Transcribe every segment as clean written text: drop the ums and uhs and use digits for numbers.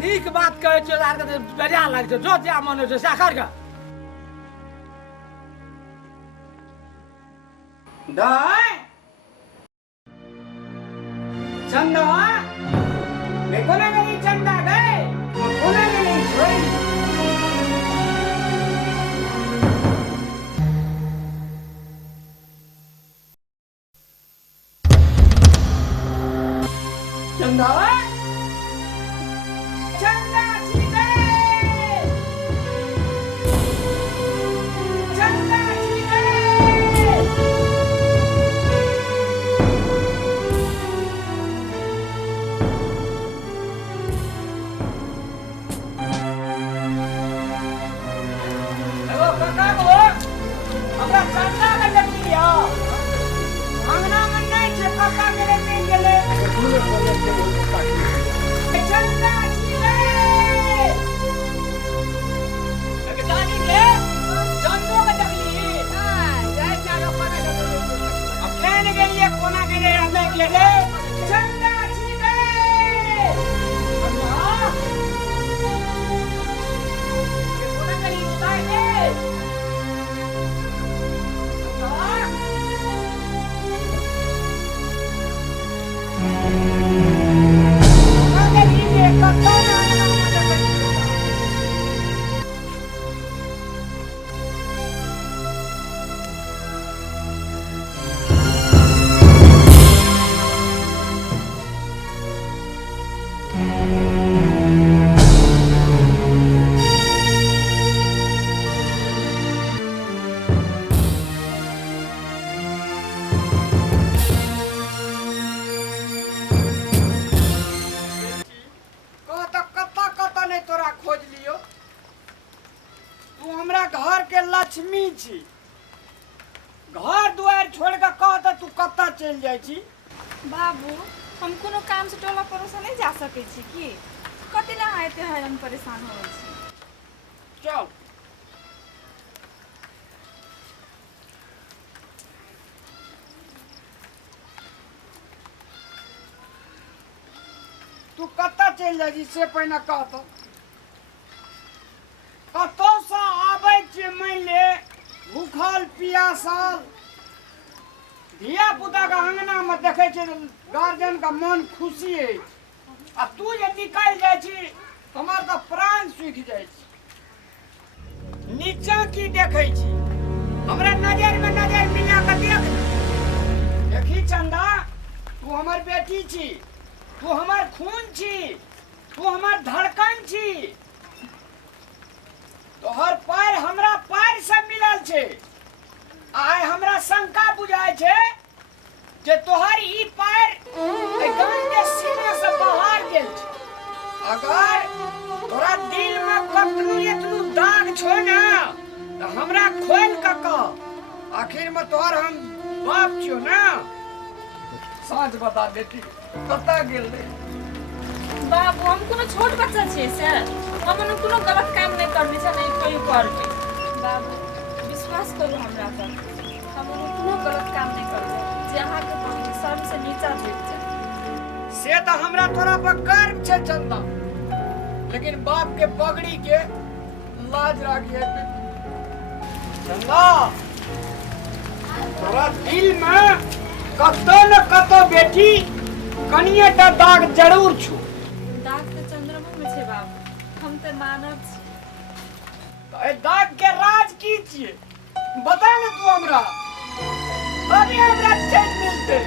नीक बात कहै छियै यार के बेजा लाग छै जो जा मन छै साखर का दाय चंदा मैं कोना गई चंदा गए कोना गई छोई चंदा चंदा जी गए चंदा जी गए हेलो काका को हमरा चंदा का जब लिया अंगना में नहीं छे काका मेरे मिल गेले चंदा जी गए कटानी के चंदो का जगली हां जय चारो कोना जगली अब लेने के लिए कोना के लिए हमें ले ले चंदा जी गए अल्लाह ये कोना के लिए उतार दे लक्ष्मी छी घर दुआर छोड़ के कह त तू कत्ता चल जाय छी बाबू हम कोनो काम से टोला पड़ोसा नहीं जा सके छी की कति ना आते हैं हम परेशान हो छी चल तू कत्ता चल जाय छी से पहिने कह त कतो से आबै छी मान ले भूखल पियासल धिया पुता का अंगना में देखे छे गार्जियन का मन खुशी है आ तू जे निकल जाय छी हमार तो प्राण सूख जाय छी नीचा की देखे छी हमरा नजर में नजर मिला के देख देखी चंदा तू हमार बेटी छी तू हमार खून छी तू हमार धड़कन छी तोहर पैर हमरा पैर से मिलल छे आय हमरा शंका बुझाय छे जे तोहर ई पैर एकदम के सीने से बाहर गेल छे अगर तोरा दिल में कतनु एतनु दाग छो ना तो हमरा खोल के कह आखिर में तोहर हम बाप छियो ना साँझ बता बेटी कता गेल रे बाबू हम कोनो छोट बच्चा छे से हम कोनो गलत काम नहीं करबे छै नहीं कोई करबे बाबू विश्वास करू हमरा पर हम कोनो गलत काम नहीं करबे जे अहाँ के पगड़ी सर से नीचा झुक जाए से तो हमरा तोरा पर गर्व छे चंदा लेकिन बाप के पगड़ी के लाज राखिए चंदा तोरा दिल में कतो न कतो बेटी कनिए टा दाग जरूर छु दाग तो चंद्रमा में छे बाबू हम तो मानव छी ए दाग के राज की छिए बता ना तू हमरा अभी हमरा चैन मिलते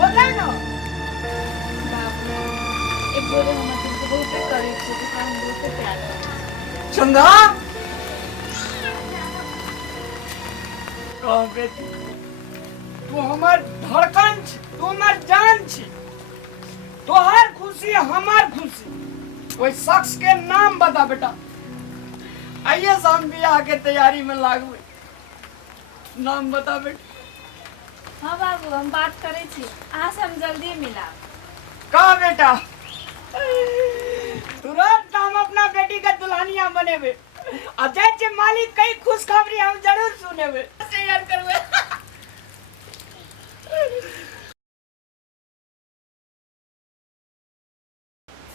बता ना बाबू एक बोले हम तुमको बहुत करीब से तो हम बहुत प्यार करते चंदा कह बेटी तू हमार धड़कन छी तू हमार जान छी तोहर खुशी हमार खुशी कोई शख्स के नाम बता बेटा आइए शाम बियाह के तैयारी में लागबे नाम बता बेटा हाँ बाबू हम बात करे छी अहाँ से हम जल्दी मिलाब का बेटा तुरंत हम अपना बेटी का दुल्हनिया बनेबे अजय के मालिक कई खुशखबरी हम जरूर सुनेबे शेयर करबे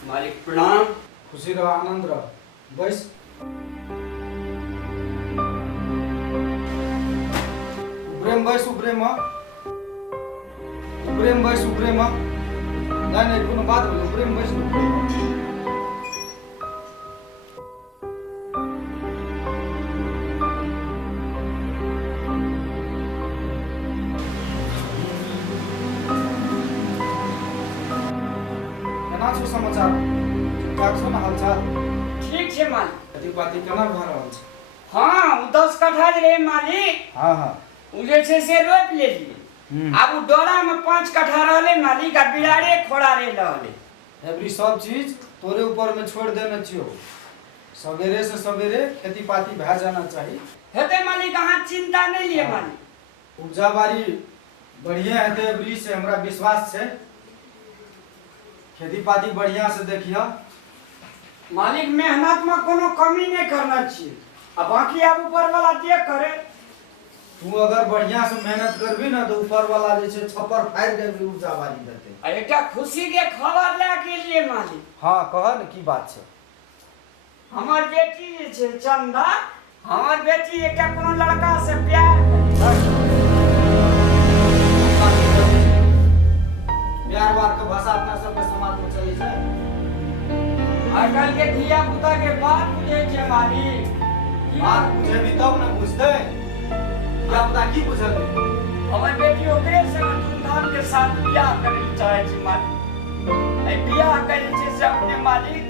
मालिक प्रणाम। खुशी रह, आनंद रह। बैस। उपरे में बैस, उपरे में बैस, उपरे में। नहीं कोनो बात बोले, उपरे में बैस, उपरे में। केना छौ समाचार? ठीक छौ ना हालचाल? ठीक छै मालिक। खेती पाती केना भऽ रहल छै? हाँ, उ 10 कट्ठा जे रहे मालिक, हाँ हाँ। उ जे छै से रोप लेलिए। आब उ डोरा में 5 कट्ठा रहले मालिक, आ बिरारे खोड़ा रह रहले। एवरी सब चीज तोरे ऊपर में छोड़ देने छियो। सवेरे से सवेरे खेती पाती भए जाना चाहिए। हेते मालिक, अहाँ चिंता नहीं लिए मालिक। उपजा बाड़ी बढ़िया हेते एवरी से हमरा विश्वास छै। खेती पाती बढ़िया से देखिया। मालिक मेहनत में कोनो कमी नहीं करना चाहिए। अब बाकी आप ऊपर वाला जे करे। तू अगर बढ़िया से मेहनत करबी ना तो ऊपर वाला जे छै छप्पर फाड़ के भी उपजा बाड़ी देते। आ एकटा खुशी के खबर लेके लिए मालिक। हाँ कह न की बात छै? हमार बेटी जे छै चंदा, हमार बेटी एकटा कोनो लड़का से प्यार करे। प्यार वार के भाषा अपना सब के समाज में चले छै। आजकल के धिया पुता के बात बुझे छै मालिक। बात बुझेबी तब ना बुझते। क्या पता की बुझल? हमार बेटी ओकरे संग धूमधाम के साथ बियाह करे चाहे छै मालिक। ए बियाह करे छै से अपने मालिक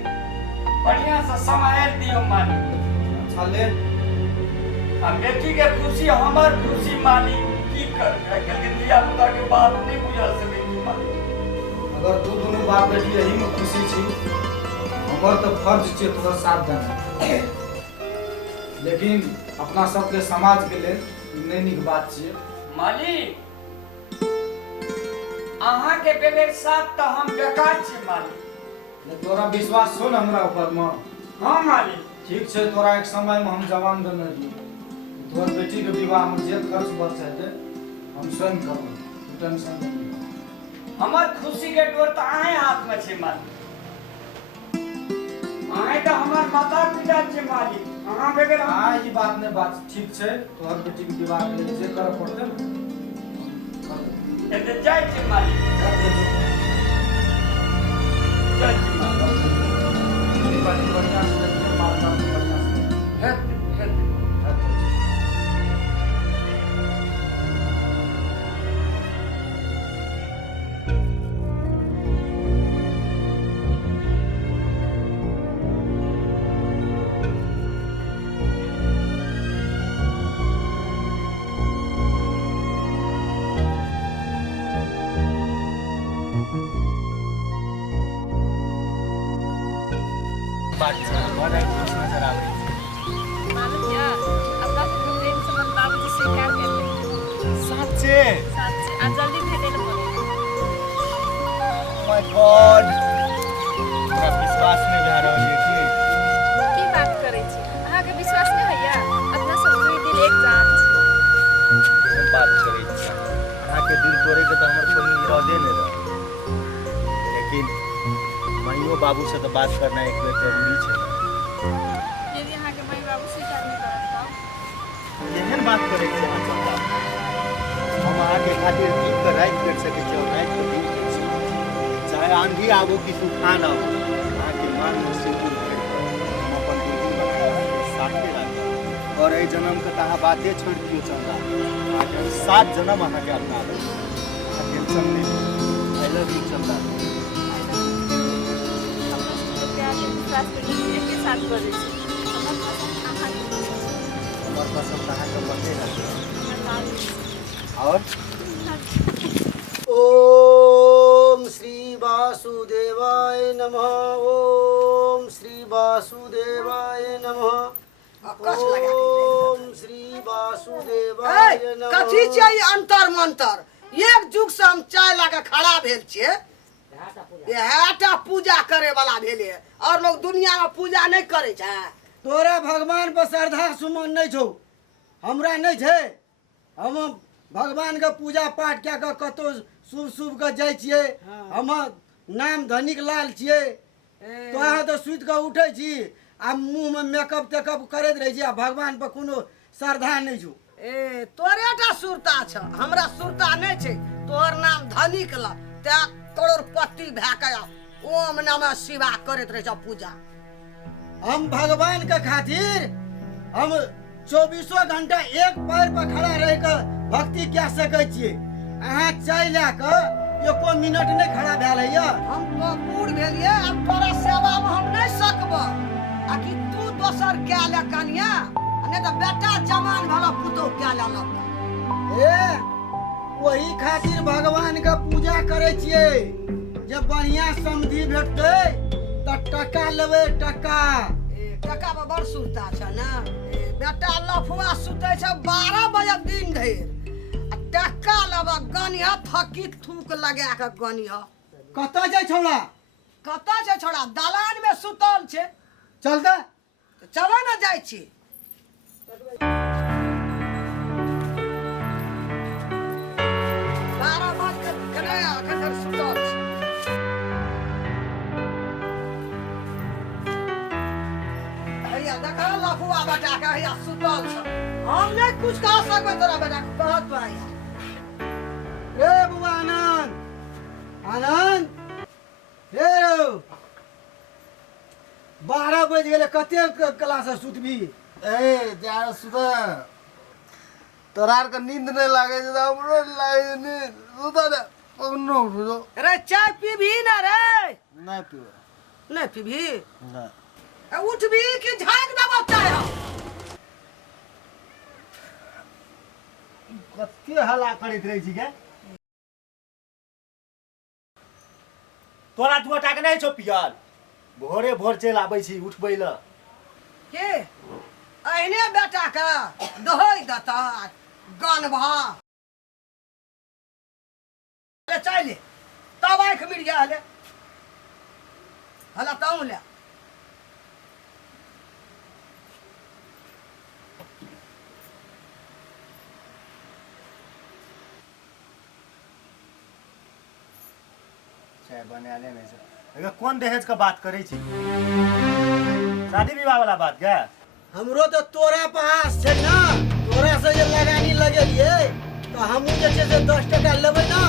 बढ़िया से संभाल दियो मालिक। अच्छा ले। हम बेटी के खुशी हमार खुशी मालिक। की करबे? आजकल के धिया पुता के बात नहीं बुझल सके छै मालिक। अगर तू दोनों बाप बेटी यही में खुशी छी, हमर तो फर्ज छै तोहर साथ देना। लेकिन अपना सबके समाज के लिए नहीं नीक बात छियै। मालिक अहाँ के बगैर साथ तो हम बेकार छी मालिक। ने तोरा विश्वास छौ ना हमरा ऊपर में? हाँ मालिक। ठीक छै, तोरा एक समय में हम जवान देने रहिए। तोहर बेटी के विवाह में जे खर्च बच हेतै हम स्वयं करब। तू टेंशन नहीं ले। हमार खुशी के डोर तो अहें हाथ में छे मालिक। अहें तो हमार माता पिता छे मालिक। अहाँ बगैर हम हाँ ई बात ने बात ठीक छै। तोहर बेटी के विवाह के लिए जे करऽ पड़तै ना कर एते जाय छे मालिक। दे। जाय छे मालिक। खेती पाती बढ़िया से देखिए, माल जाल बढ़िया से हेत हेत। बात छै बड़ा खुश नजर आबै छै। मालूम या अपना सबके प्रेम संबंध बाबूजी स्वीकार कर लेलकै। साचे साथ आ जल्दी भेटे ले पड़े। माय गॉड, हमरा विश्वास नहीं भए रहल है कि की बात करै छी? अहाँ के विश्वास नहीं होइया? अपना सब दुई दिल एक जान छी। बात करै छी। अहाँ के दिल तोड़े के तो हमर कोनो इरादे नहीं रह। लेकिन माइयो बाबू से तो बात करना एक बेर जरूरी छै। यदि अहाँ के माई बाबू स्वीकार नहीं करत तब एहन बात करे छै अहाँ चंदा। हम अहाँ के खातिर दिन के रात कर सके छी और रात के दिन कर सके छी। चाहे आंधी आबो कि तूफान आबो, अहाँ के मांग में सिंदूर भरि कऽ हम अपन दूरी बनाए अहाँ के साथे राखब। और एहि जन्म के तऽ अहाँ बाते छोड़ि दियौ चंदा। अहाँ के 7 जन्म अहाँ के अपना लेब। अहाँ टेंशन नहीं लो। आई लव यू चंदा। अपना सबके प्यार के विश्वास के एक के साथ करै छी। हमर पसंद अहाँ के हमर पसंद अहाँ के बतेला। हमर और ओम श्री वासुदेवाय नमः। ओम श्री वासुदेवाय नमः। ओम श्री वासुदेवाय नमः। कथी छै ई अंतर मंतर? एक जुग से हम चाय ला के खड़ा भेल छियै। इएहटा पूजा करे वाला भेले और लोग दुनिया में पूजा नहीं करे छै। तोरा भगवान पर श्रद्धा सुमन नहीं छौ, हमरा नहीं छै। हम भगवान के पूजा पाठ कए कऽ कतौ शुभ शुभ के जाइ छियै। हमर नाम धनिक लाल छियै। तोरा तो सुति कऽ उठै छी आ मुँहमे मेकअप तेकअप करैत रहै छी आ भगवान पर कोनो श्रद्धा नहीं छौ। ए तोरेटा सुरता छ, हमरा सुरता नहीं छे। तोहर नाम धनिक ल, ते करोड़पति भए के ओम नमः शिवाय करैत रहे छ पूजा। हम भगवान के खातिर हम 24 घंटा एक पैर पर खड़ा रह के भक्ति कए सकै छियै। अहाँ चाय लए के एको मिनट नहीं खड़ा भेल है। हम तो बूढ़ भेलिए, अब तोरा सेवा में हम नहीं सकब। आ कि तू दोसर क्या ले कनिया, नहीं तो बेटा जवान भला पुतो क्या ले लब। ए वही खातिर भगवान के पूजा करे छियै। जब बढ़िया समधी भेटतै त टका लेबै टका। टका में बड़ सुरता छ ना। बेटा लफुआ सुते छ 12 बजे दिन धरि। आ टका लब गनिया थकी थूक लगा के गनिया। कतऽ जाइ छौड़ा? कतऽ छै छोड़ा? दलान में सुतल छै। चल दे। चलो ना जाइ छी। हम नहीं कुछ कह सकबे तोरा बेटा कहत बा। ए बुआ आनंद, आनंद, हे रौ 12 बज गेले, कते क्लास सुतबी? ए जा सुता, तोरा के नींद नहीं लागे छै, हमरो लागे नींद। सुता दे, कोनो उठो। रे चाय पीबी ना रे? नहीं पीबे। नहीं पीबी? नहीं। उठबी कि झाग देबो चाय हम? कते हल्ला करैत रहै छी के? तोरा दुटा के नहीं छौ पियल? भोरे भोर चलि आबै छी उठबै ल। के अहिने बेटा के दहै दता गनभा। ले चाय ले, तब आँख मिट गया हले। हला ताऊ ले। चाय बना ले नहीं छै। अगर कौन दहेज का बात करे छी? शादी विवाह वाला बात क्या? हमरो तो तोरा पास छै ना। तोरा से जे लगानी लगेलिए तो हमहू जे छै से 10 टका लेबै ना।